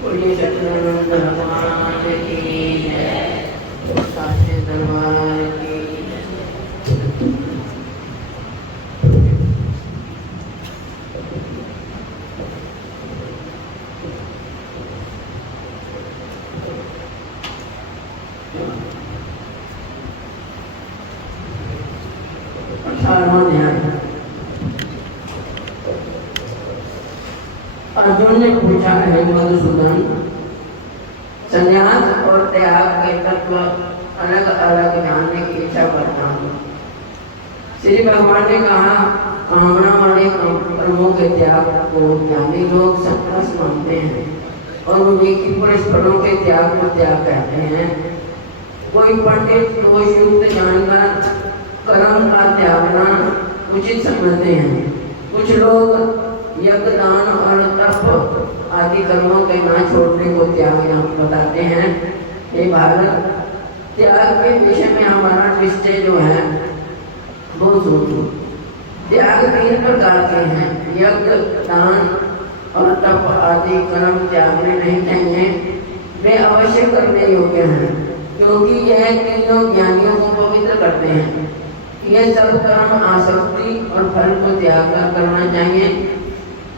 बोलिए सच्चिदानंद भगवान की जय, साचे दरबार की अर्जुन ने पूछा, है मधुसूदन, संन्यास और त्याग के तत्व अलग अलग जानने की इच्छा करता हूँ। श्री भगवान ने कहा, कामना वाले कर्मों के त्याग को ज्ञानी लोग संन्यास मानते हैं और उन्हीं की पुरस्कारों के त्याग को त्याग कहते हैं। कोई पंडित दोष युक्त जानकर कर्म का त्यागना उचित समझते हैं। कुछ लोग यज्ञ दान और तप आदि कर्मों के ना छोड़ने को त्याग बताते हैं। हे भारत, त्याग के विषय में हमारा निश्चय जो है वो सुनो। त्याग 3 प्रकार के हैं। यज्ञ दान और तप आदि कर्म त्यागने नहीं चाहिए, वे अवश्य करने योग्य हैं, क्योंकि यह तीनों ज्ञानियों को पवित्र करते हैं। यह सब कर्म आसक्ति और फल को त्याग कर करना चाहिए।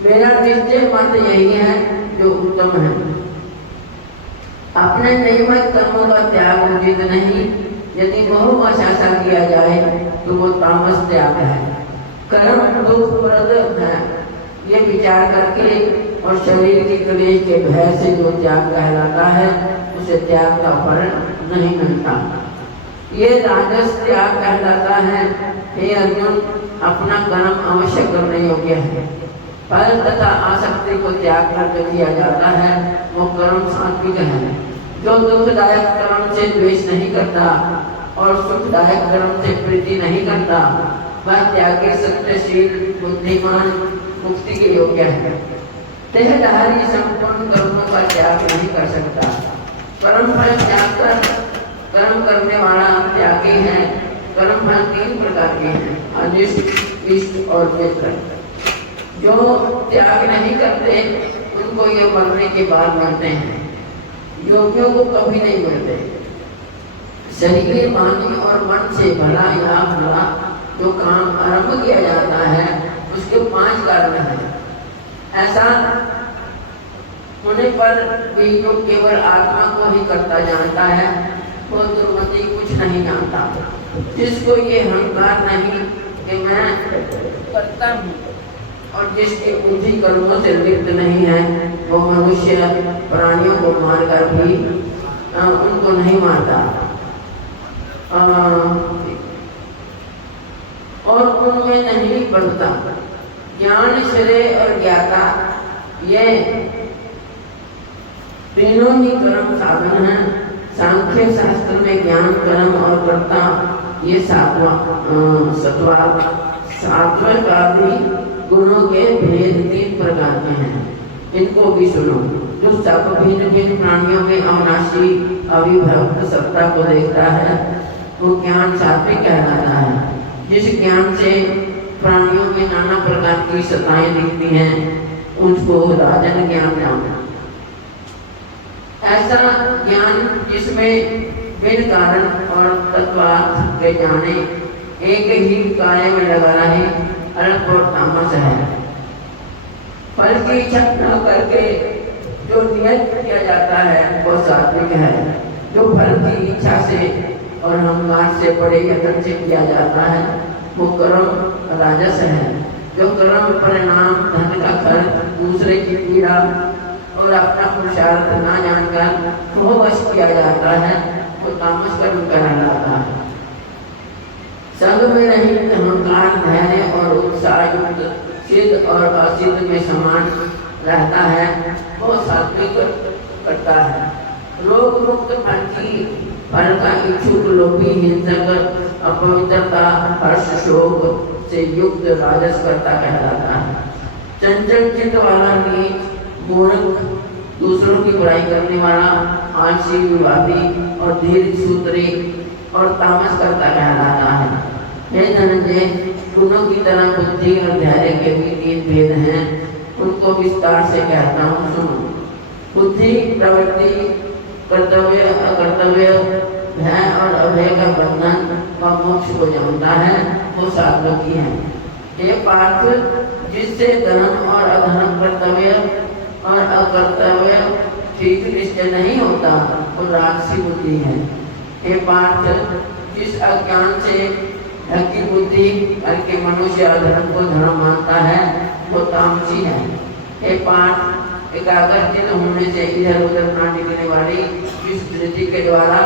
मेरा निश्चय मत यही है जो उत्तम है। अपने नियमित कर्मों का त्याग उचित नहीं। यदि बहुवश ऐसा किया जाए तो वो तामस त्याग है। कर्म दुखप्रद है, ये विचार करके और शरीर की क्लेश के भय से जो त्याग कहलाता है, उसे त्याग का फल नहीं मिलता। ये राजस त्याग कहलाता है। हे अर्जुन, अपना कर्म अवश्य करने योग्य है। फल तथा आसक्ति को त्याग कर किया जाता है, वो कर्म सात्विक है। जो दुखदायक कर्म से द्वेष नहीं करता और सुखदायक कर्म से प्रीति नहीं करता, वह त्यागी सत्यशील बुद्धिमान मुक्ति के योग्य है। देहधारी संपूर्ण कर्मों का त्याग नहीं कर सकता। कर्म फल त्याग कर कर्म करने वाला त्यागी है। कर्म फल 3 प्रकार के हैं, अनिष्ट, इष्ट और मित्र। जो त्याग नहीं करते उनको ये मरने के बाद मिलते हैं, योगियों को कभी नहीं मिलते। शरीर, वाणी और मन से भला या बुरा जो काम आरंभ किया जाता है, उसके 5 कारण हैं। ऐसा होने पर भी जो केवल आत्मा को ही करता जानता है, वो दुर्मति कुछ नहीं जानता। जिसको ये अहंकार नहीं कि मैं करता हूँ और जिसके बुद्धि कर्मों से लिप्त नहीं है, वो मनुष्य प्राणियों को मारकर भी उनको नहीं मारता और उनमें नहीं बढ़ता। ज्ञान, श्रेय और ज्ञाता, ये तीनों ही कर्म साधन हैं। सांख्य शास्त्र में ज्ञान, कर्म और कर्ता ये सात्विक आदि गुणों के भेद 3 प्रकार के हैं। इनको भी सुनो। जो सब भिन्न भिन्न प्राणियों में अविनाशी अविभक्त सत्ता को देखता है, वो ज्ञान सात्विक कहलाता है। जिस ज्ञान से प्राणियों में नाना प्रकार की सत्ताएं दिखती हैं, उसको राजन ज्ञान नाम। ऐसा ज्ञान जिसमें बिन कारण और तत्वार्थ के जाने एक ही कार्य में लगा रहे, अल्प और तामस है। फल की इच्छा न करके जो नियत किया जाता है, वो सात्विक है। जो फल की इच्छा से और अहंकार से बड़े यत्न से किया जाता है, वो कर्म राजस है। जो कर्म परिणाम, धन का खर्च, दूसरे की पीड़ा और अपना पुरुषार्थ ना जानकर वो वश किया जाता है, वो तामस कर्म कहलाता है। संग में रहित अहंकार, धैर्य और उत्साह युक्त सिद्ध और असिद्ध में समान रहता है, वो सात्विक करता है। रोग मुक्त फल का इच्छुक, लोभी, हिंसक, अपवित्रता, हर्ष, शोक से युक्त राजस करता कहलाता है। चंचल चित्त वाला नीच, मूर्ख, दूसरों की बुराई करने वाला, आलसी, विवादी और दीर्घ सूत्री और तामस करता कहलाता है। हे धनंजय, गुणों की तरह बुद्धि और धैर्य के भी 3 भेद हैं। उनको विस्तार से कहता हूँ, सुनो। बुद्धि, प्रवृत्ति, कर्तव्य, अकर्तव्य, भय और अभय का बंधन व मोक्ष को जानता है, वो सात्विकी है। ये पार्थ, जिससे धर्म और अधर्म, कर्तव्य और अकर्तव्य ठीक निश्चय नहीं होता, वो राजसी बुद्धि है। हे पार्थ, जिस अज्ञान से ढकी बुद्धि करके मनुष्य अधर्म को धर्म मानता है, वो तामसी है। हे पार्थ, एकाग्रचित होने से इधर उधर न निकलने वाली जिस दृष्टि के द्वारा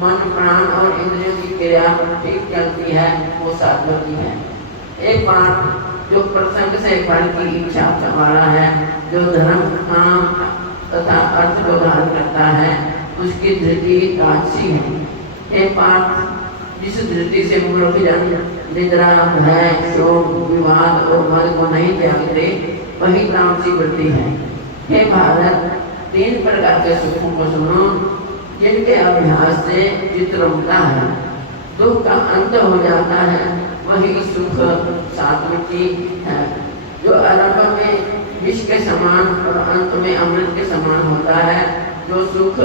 मन, प्राण और इंद्रियों की क्रिया ठीक चलती है, वो सात्विकी है। एक पार्थ, जो प्रसंग से फल की इच्छा संभाला है, जो धर्म, काम तथा अर्थ को धारण करता है, उसकी धृति राजसी है। एक पार्थ, जिस धृति से मूर्ख जन निद्रा, भय, शोक, विवाद और मद को नहीं त्यागते, वही तामसी वृत्ति है। हे भारत, 3 प्रकार के सुखों को सुनो, जिनके अभ्यास से चित्त रमता है, दुख का अंत हो जाता है, वही सुख सात्विकी है। जो आरंभ में विष के समान और अंत में अमृत के समान होता है, जो सुख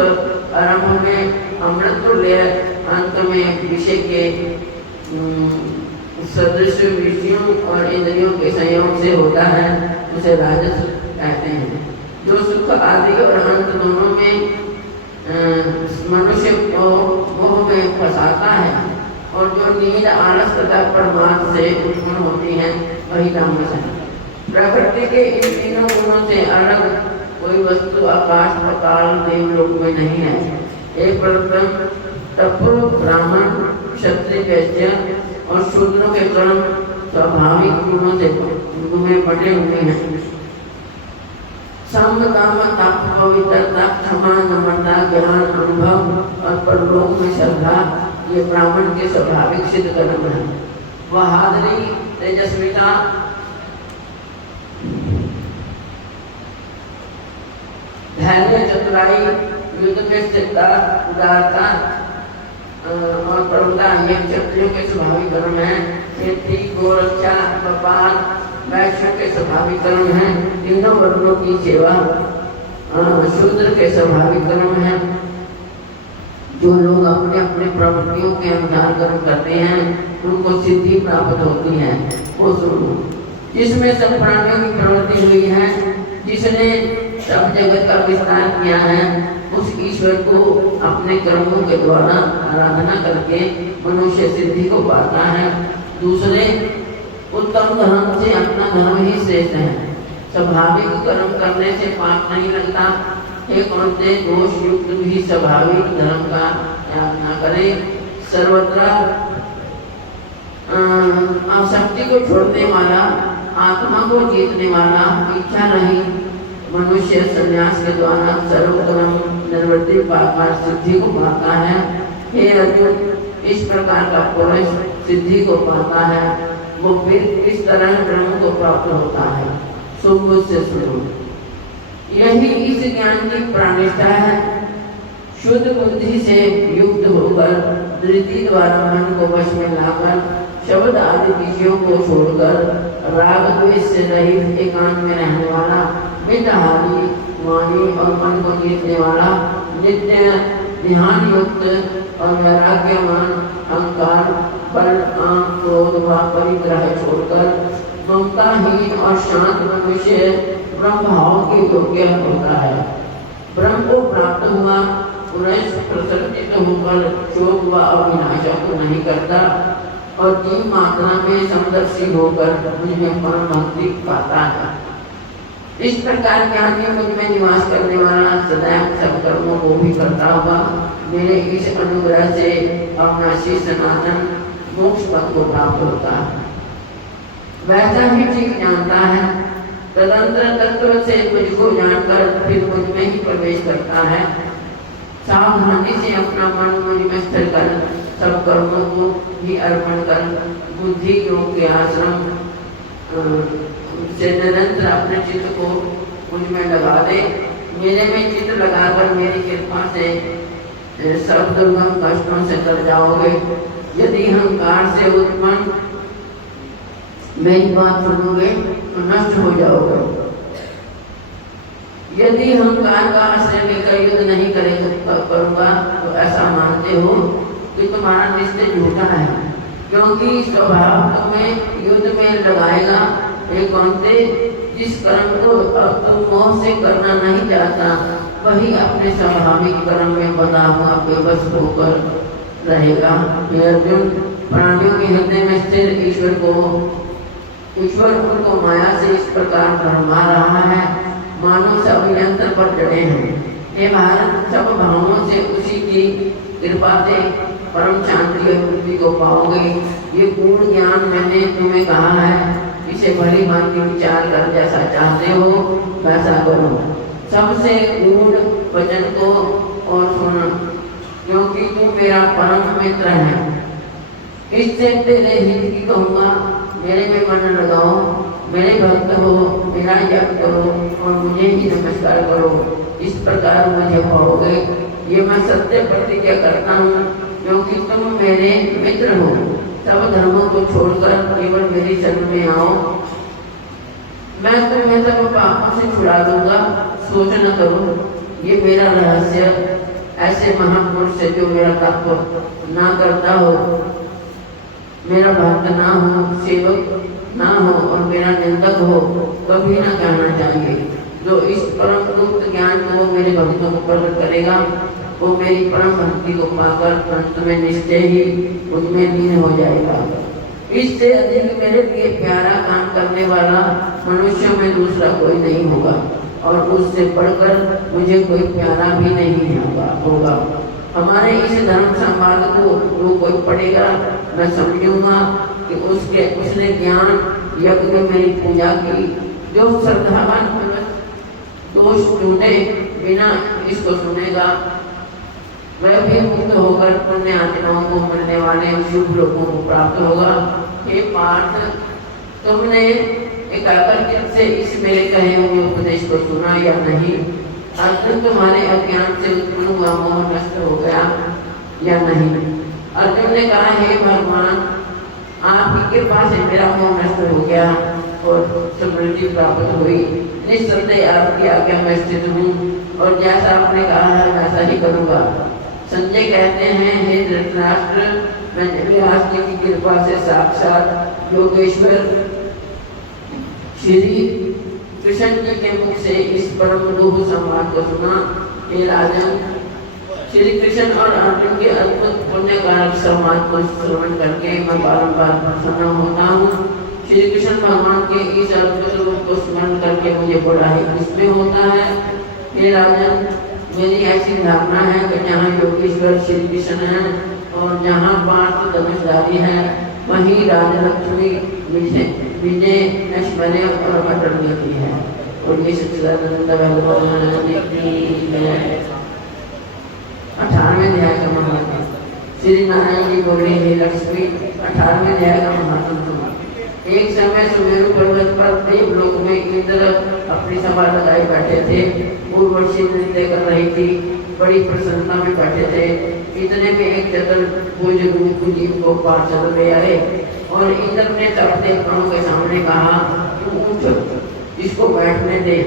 आरंभ में अमृत तुल्य, अंत में विषय के सदृश विषयों और इंद्रियों के संयोग से होता है, उसे राजस कहते हैं। जो सुख आदि और अंत दोनों में मनुष्य को मोह में फंसाता है, और जो नींद, आलस तथा प्रमाद से उत्पन्न होती है, वही तामस है। प्रकृति के इन तीनों गुणों से अलग कोई वस्तु आकाश, पाताल, देवलोक में नहीं है। एक प्रथम तत्व ब्राह्मण, क्षत्रिय, वैश्य और शूद्रों के कर्म स्वाभाविक गुणों से में बटे हुए हैं। सम, दम, तप, पवित्रता, क्षमा, नम्रता, ज्ञान, अनुभव और परलोक में श्रद्धा, ये ब्राह्मण के स्वाभाविक सिद्ध कर्म है। बहादुरी, तेजस्विता, धैर्य, चतुराई, युद्ध में स्थिरता, उदारता और प्रभुता, ये क्षत्रियों के स्वाभाविक कर्म है। खेती, गोरक्षा, व्यापार, वैश्य के स्वाभाविक कर्म है। तीनों वर्णों की सेवा शूद्र के स्वाभाविक कर्म है। जो लोग अपने अपने प्रवृत्तियों के अनुसार कर्म करते हैं, उनको सिद्धि प्राप्त होती है। वो सुनो, जिसमें सब प्राणियों की प्रवृत्ति हुई है, जिसने सब जगत का विस्तार किया है, उस ईश्वर को अपने कर्मों के द्वारा आराधना करके मनुष्य सिद्धि को पाता है। दूसरे उत्तम धर्म से अपना धर्म ही श्रेष्ठ है। स्वाभाविक कर्म करने से पाप नहीं लगता। हे कौनते, दोष युक्त भी स्वाभाविक धर्म का त्याग न करें। सर्वत्र आसक्ति को छोड़ने वाला, आत्मा को जीतने वाला, इच्छा नहीं मनुष्य संन्यास के द्वारा सर्वकर्म निर्वृत्ति पाकर सिद्धि को पाता है। हे अर्जुन, इस प्रकार का पुरुष सिद्धि को पाता है, वो फिर किस तरह ब्रह्म को प्राप्त होता है, सो मुझसे सुनो। यही इस ज्ञान की प्राणिष्ठा है। शुद्ध बुद्धि से युक्त होकर धृति द्वारा मन को वश में लाकर शब्द आदि विषयों को छोड़कर राग द्वेष से रहित एकांत में रहने वाला, मितहारी वाणी और मन को जीतने वाला, नित्य ध्यान युक्त और वैराग्यवान, अहंकार, बल, काम, क्रोध व परिग्रह छोड़कर ममताहीन और शांत मनुष्य ब्रह्म भाव के योग्य होता है। ब्रह्म को प्राप्त हुआ पुरुष प्रसन्नित होकर शोक व अभिलाषा को नहीं करता और जीव मात्रा में समदर्शी होकर मुझ में परम भक्ति पाता है। इस प्रकार ज्ञानी मुझ में निवास करने वाला सदैव सब कर्मों को भी करता हुआ मेरे इस अनुग्रह से अविनाशी सनातन मोक्ष पद को प्राप्त होता है। वैसा ही ठीक जानता है, तदंतर तत्व से मुझको जानकर फिर मुझ में ही प्रवेश करता है। सावधानी से अपना मन मुझ में स्थिर कर सब कर्मों को भी अर्पण कर बुद्धि योग के आश्रम से निरंतर अपने चित्त को मुझ में लगा दे। मेरे में चित्त लगाकर मेरी कृपा से सब दुर्गम कष्टों से तर जाओगे। यदि अहंकार से उत्पन्न मेरी बात सुनोगे तो नष्ट हो जाओगे। यदि अहंकार का आश्रय लेकर युद्ध नहीं करूंगा तो ऐसा मानते हो कि तुम्हारा निश्चय झूठा है, क्योंकि स्वभाव तुम्हें युद्ध में लगाएगा। हे कौन्ते, जिस कर्म को अब तुम मोह से करना नहीं चाहता वही अपने स्वाभाविक कर्म में बना हुआ बेबस होकर रहेगा। हे अर्जुन, प्राणियों के हृदय में स्थिर ईश्वर उनको माया से इस प्रकार भरमा रहा है मानो सब यंत्र पर चढ़े हैं। हे भारत, सब भावों से उसी की कृपा से परम शांति और मुक्ति को पाओगे। ये पूर्ण ज्ञान मैंने तुम्हें कहा है, इसे भली भांति विचार कर जैसा चाहते हो वैसा करो। सबसे गूढ़ वचन को और सुनो, क्योंकि तू मेरा परम मित्र है। इससे तेरे हित की कहूँगा, मेरे में मन लगाओ, मेरे भक्त हो, मेरा जप करो और मुझे ही नमस्कार करो। इस प्रकार मुझे पाओगे। ये मैं सत्य प्रतिज्ञा करता हूँ, क्योंकि तुम मेरे मित्र हो। सब धर्मों को छोड़कर केवल मेरी शरण में आओ, मैं तुम्हें सब पापों से छुड़ा दूंगा। सोच न करो, ये मेरा रहस्य ऐसे महापुरुष से जो मेरा तप ना करता हो, मेरा भक्त ना हो, सेवक ना हो और मेरा निंदक हो, कभी ना कहना चाहिए। जो इस परम गुप्त ज्ञान को मेरे भक्तों को प्रकट करेगा वो मेरी परम भक्ति को पाकर अंत में निश्चय ही उनमें लीन हो जाएगा। इससे अधिक मेरे लिए प्यारा काम करने वाला मनुष्यों में दूसरा कोई नहीं होगा और उससे बढ़कर मुझे कोई प्यारा भी नहीं होगा। हमारे इस धर्म संवाद को जो कोई पढ़ेगा, मैं समझूंगा कि उसने ज्ञान यज्ञ में मेरी पूजा की। जो श्रद्धावान दोष ढूंढे बिना इसको सुनेगा वह भी मुक्त होकर पुण्य आत्माओं को मिलने वाले शुभ लोगों को प्राप्त होगा। हे पार्थ, तुमने एकाग्रचित्त से इस मेरे कहे हुए उपदेश को सुना या नहीं? अर्जुन, तुम्हारे अज्ञान से उत्पन्न हुआ मोह नष्ट हो गया या नहीं? अर्जुन ने कहा, हे भगवान, आपकी कृपा से मेरा मोह नष्ट हो गया और समृद्धि प्राप्त हुई। निस्संदेह आपकी आज्ञा में स्थित हूँ और जैसा आपने कहा है वैसा ही करूँगा। संजय कहते हैं, हे धृतराष्ट्र, मैंने व्यास जी की कृपा से साक्षात योगेश्वर श्री कृष्ण जी के मुख से इस परम गुह संवाद को सुना। हे राजन, श्री कृष्ण और अर्जुन के अद्भुत पुण्यकारक संवाद को श्रवण करके मैं बारंबार प्रसन्न होता हूँ। श्री कृष्ण भगवान के इस अद्भुत रूप को स्मरण करके मुझे बड़ा ही विस्मय होता है। हे राजन, मेरी ऐसी धारणा है कि जहाँ योगेश्वर श्री कृष्ण है और जहाँ पार्थ धनुषधारी है वहीं राजलक्ष्मी विजय ऐश्वर्य और अटल नीति है। और ये सच्चिदानंद भगवान की 18वें अध्याय का महात्मा। श्री नारायण जी बोले, हे लक्ष्मी, 18वें अध्याय का महात्मा सुना। एक समय सुमेरु पर्वत पर देवलोक में इंद्र अपनी सभा लगाए बैठे थे। उर्वशी नृत्य कर रही थी, बड़ी प्रसन्नता में बैठे थे। इतने में एक चतुर्भुज रूप जीव को पार्षद ले आए और इंद्र ने सब देवताओं के सामने कहा, तुम उठ, इसको बैठने दे।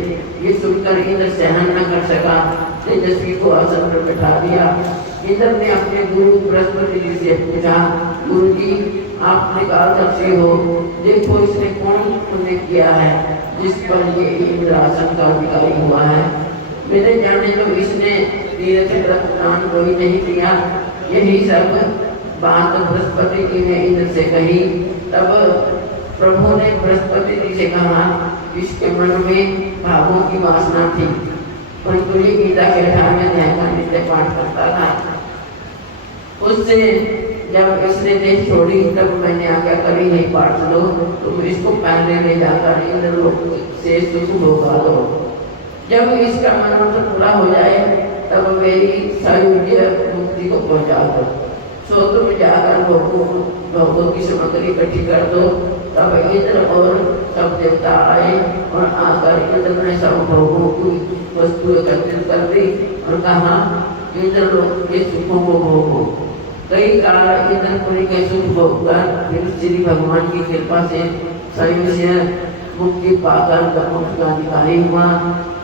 ये सुनकर इंद्र सहन न कर सका, तेजस्वी को आसन पर बैठा दिया। इंद्र ने अपने गुरु बृहस्पति जी से पूछा, गुरु जी, आप निकालदर्शी हो, देखो इसने कौन पुण्य किया है जिस पर ये इंद्रासन का अधिकारी हुआ है। मेरे जाने तो इसने तीर्थ व्रत दान कोई नहीं किया। यही सब बात बृहस्पति जी ने इंद्र से कही। तब प्रभु ने बृहस्पति जी से कहा, इसके मन में भावों की वासना थी, परंतु ये गीता के 18वें अध्याय का नित्य पाठ करता था। उससे जब इसने देह छोड़ी तब मैंने आज्ञा करी, है पार्षदों, तुम इसको पहले ले जाकर इंद्र लोक से सुख भोगा दो। जब इसका मनोरथ पूरा हो जाए तब मेरी सायुज्य मुक्ति को पहुंचा दो। सो तुम जाकर भोगों की सामग्री इकट्ठी कर दो। तब इंद्र और सब देवता आए और आकर इंद्र ने सब भोगों की वस्तु एकत्रित कर दी और कहा, इंद्र लोक के सुखों को भोगो। कई काल इंद्रपुरी के सुख भोगकर फिर श्री भगवान की कृपा से सायुज्य मुक्ति पाकर ब्रह्मोत्तर का अधिकारी हुआ।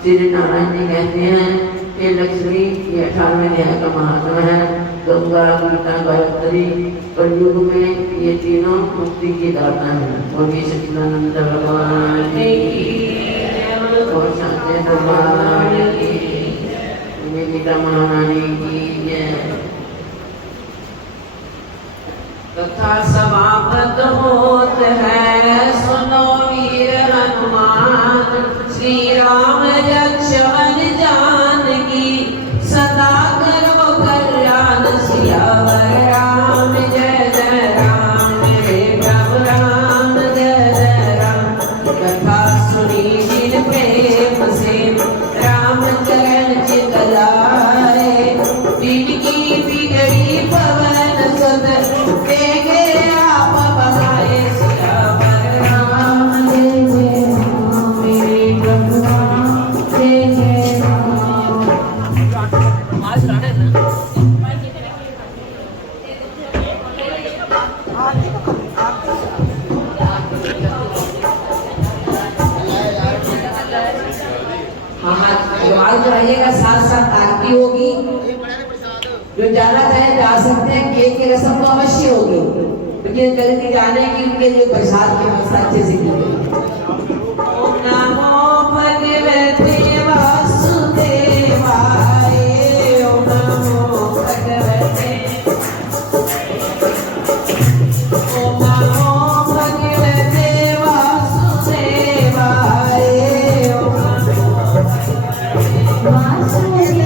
श्री नारायण जी कहते हैं कि लक्ष्मी ये 98वें अध्याय का महात्मा है। गंगा, गीता, गायत्री, कलयुग में ये तीनों मुक्ति की दाता है। बोलिए सच्चिदानंद भगवान की और सत्य भगवान की, गीता महारानी की जय। कथा समाप्त होत है, सुनो वीर हनुमान, श्री राम लक्ष्मण जानकी, सदा करो कल्याण, सियावर राम जय जय राम, रे प्रभु राम जय जय राम। कथा सुनी जिन प्रेम से, राम चरण चित लाए, जिनकी बिगड़ी पवन सुत, देखे आप बनाए, सियावर राम जय जय राम, मेरे प्रभु राम जय जय राम। हाँ, जो रहिएगा साथ साथ आरती होगी। जो जाना चाहे जा सकते हैं। केक की रस्म तो अवश्य होगी, लेकिन जल्दी जाने की उनके लिए प्रसाद की व्यवस्था अच्छे से की गई। ओम नमो भगवते वासुदेवाय, ओम नमो भगवते, ओम नमो भगवते वासुदेवाय, ओम नमो भगवते वासुदेवाय।